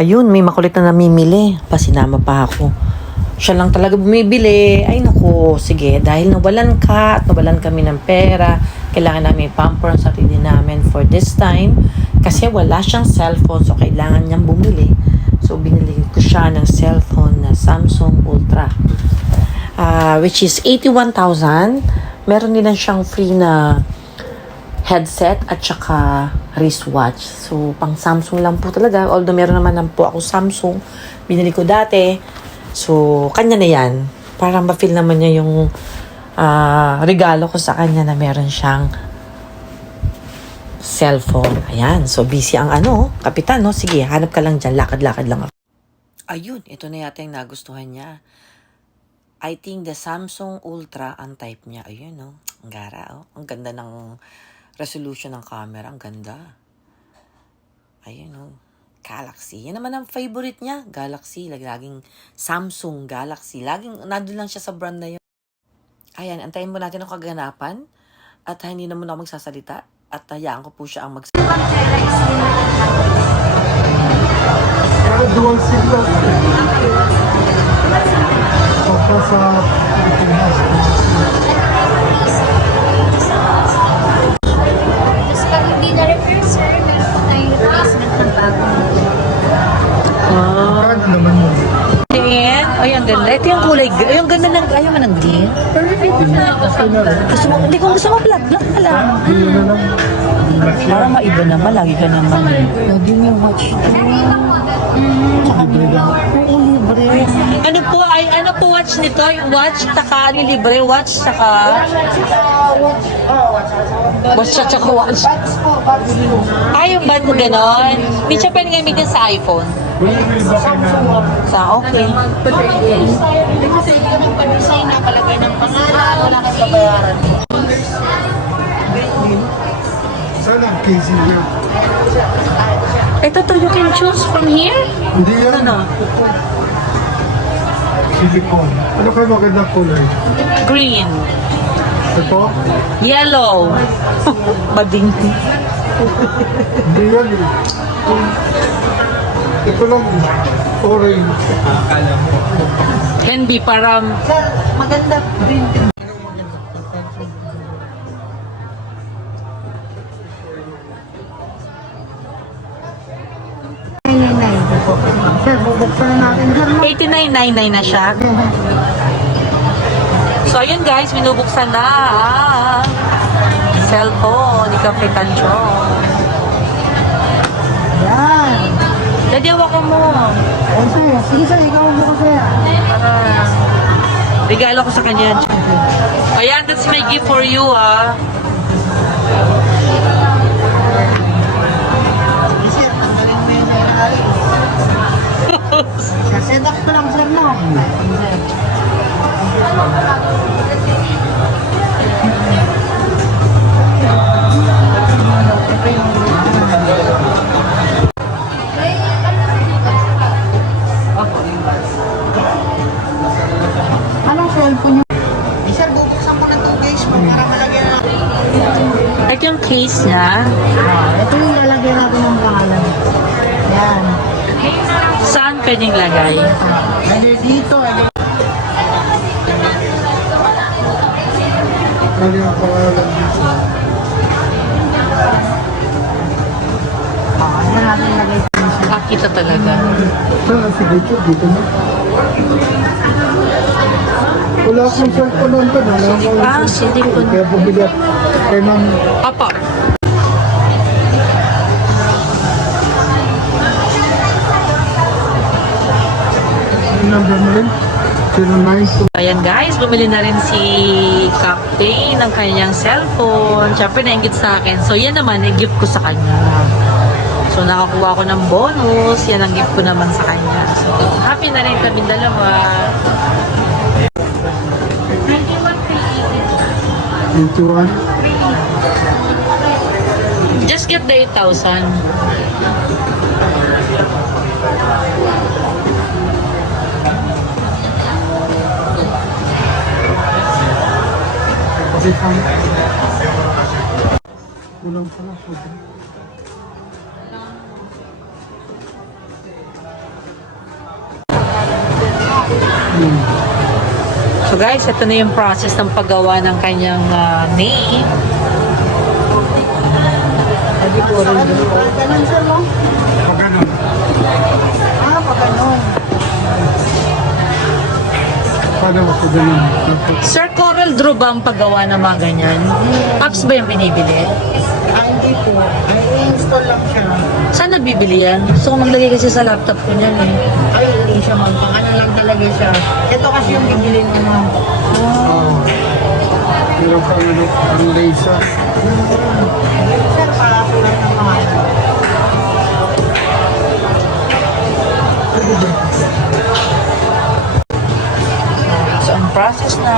Ayun, may makulit na namimili. Pasinama pa ako. Siya lang talaga bumibili. Ay naku, sige. Dahil nawalan ka at nawalan kami ng pera, kailangan namin pamper ang sarili namin for this time. Kasi wala siyang cellphone, so kailangan niyang bumili. So, binili ko siya ng cellphone na Samsung Ultra. Which is 81,000. Meron din siyang free na headset at saka wristwatch. So, pang Samsung lang po talaga. Although meron naman po ako Samsung. Binili ko dati. So, kanya na yan. Para ma-feel naman niya yung regalo ko sa kanya na meron siyang cellphone. Ayan. So, busy ang kapitan, no? Sige, hanap ka lang dyan. Lakad-lakad lang ako. Ayun, ito na yata yung nagustuhan niya. I think the Samsung Ultra ang type niya. Ayun, no? Ang gara, oh. Ang ganda ng resolution ng camera. Ang ganda. Ayun, no? Galaxy. Yan naman ang favorite niya. Galaxy. Laging Samsung Galaxy. Laging nandun lang siya sa brand na yun. Ayan, antayin mo natin ang kaganapan. At hindi naman ako magsasalita. At hayaan ko po siya ang magsasalita. Dual SIM lang. Sa Pilipinas. Tapos pag hindi na-repair, sir, meron po tayong replacement ng bagong model. Ano naman yun? Green. Ay, ang ganda. Ito yung kulay green. Ay, ang ganda ng, ayaw mo ng green. Gusto mo, hindi ko gusto mo black ka lang. Hindi na lang. Para maiba naman, lagi ka naman. Lagi mo watch. Tsaka libre. Ano po watch nito? Yung watch, taka libre, watch, taka... Watch at saka watch. Yung band mo ganon. Hindi siya pwede gamitin sa iPhone. Okay. Kasi hindi naman pa-design, nakalagay ng pangalan, wala kang babayaran. Saan ang casing niya? Ito to, you can choose from here? Hindi yan. Ano? Silicone. Ano kayo magandang kulay? Green. Ito? Yellow. Bading. Hindi yan eh. Ito lang. Orange. Can be para... Sir, maganda green. Sir, bubuksan natin sir. 89.99 na siya. So, ayun guys, binubuksan na cellphone ni Kapitan Chong. Yan. Daddy, hawakan mo. O sir, sige sir, ikaw mo ko sir. Para regalo ko sa kanya. Ayan, that's my gift for you, Sir, tanggalin mo yun sir. Set up ko lang sir no. Sir. Anong cellphone nyo? Sir, bubuksan ko na ito guys para malagyan natin. Ito yung case niya. Ito yung lalagyan natin ng pangalan. Yan. Saan pwedeng lagay? Lagay dito. Ano yung pangalan dito? Ano natin lagay dito? Kita talaga. Saan ang signature dito na? Wala akong cellphone nun ka na. Silicone. Kaya bumili ako. Kaya nang Apa. number mo rin. 09. Ayan guys, bumili na rin si Captain ng kanyang cellphone. Siyempre nainggit sa akin. So yan naman, i-gift ko sa kanya. So nakakuha ko ng bonus. Yan ang gift ko naman sa kanya. So happy na rin kami dalawa. 21. Just get the 8,000. Okay, fine. Kulang pala. So guys, ito na yung process ng paggawa ng kanyang name. Ganun sir mo? Pag ganun. Pag ganun. Paano ako ganun? Sir, Coral Draw ba ang paggawa ng mga ganyan? Apps ba yung binibili? Hindi po. Ay, i-install lang siya. Saan nabibili yan? Gusto ko maglagay kasi sa laptop ko niyan eh. Ay, hindi siya ma'am. Pang ano lang talaga siya. Ito kasi yung bibili mo ma'am. Meron kang ano, ang laser. Sir, para po lang ng mga So, ang process na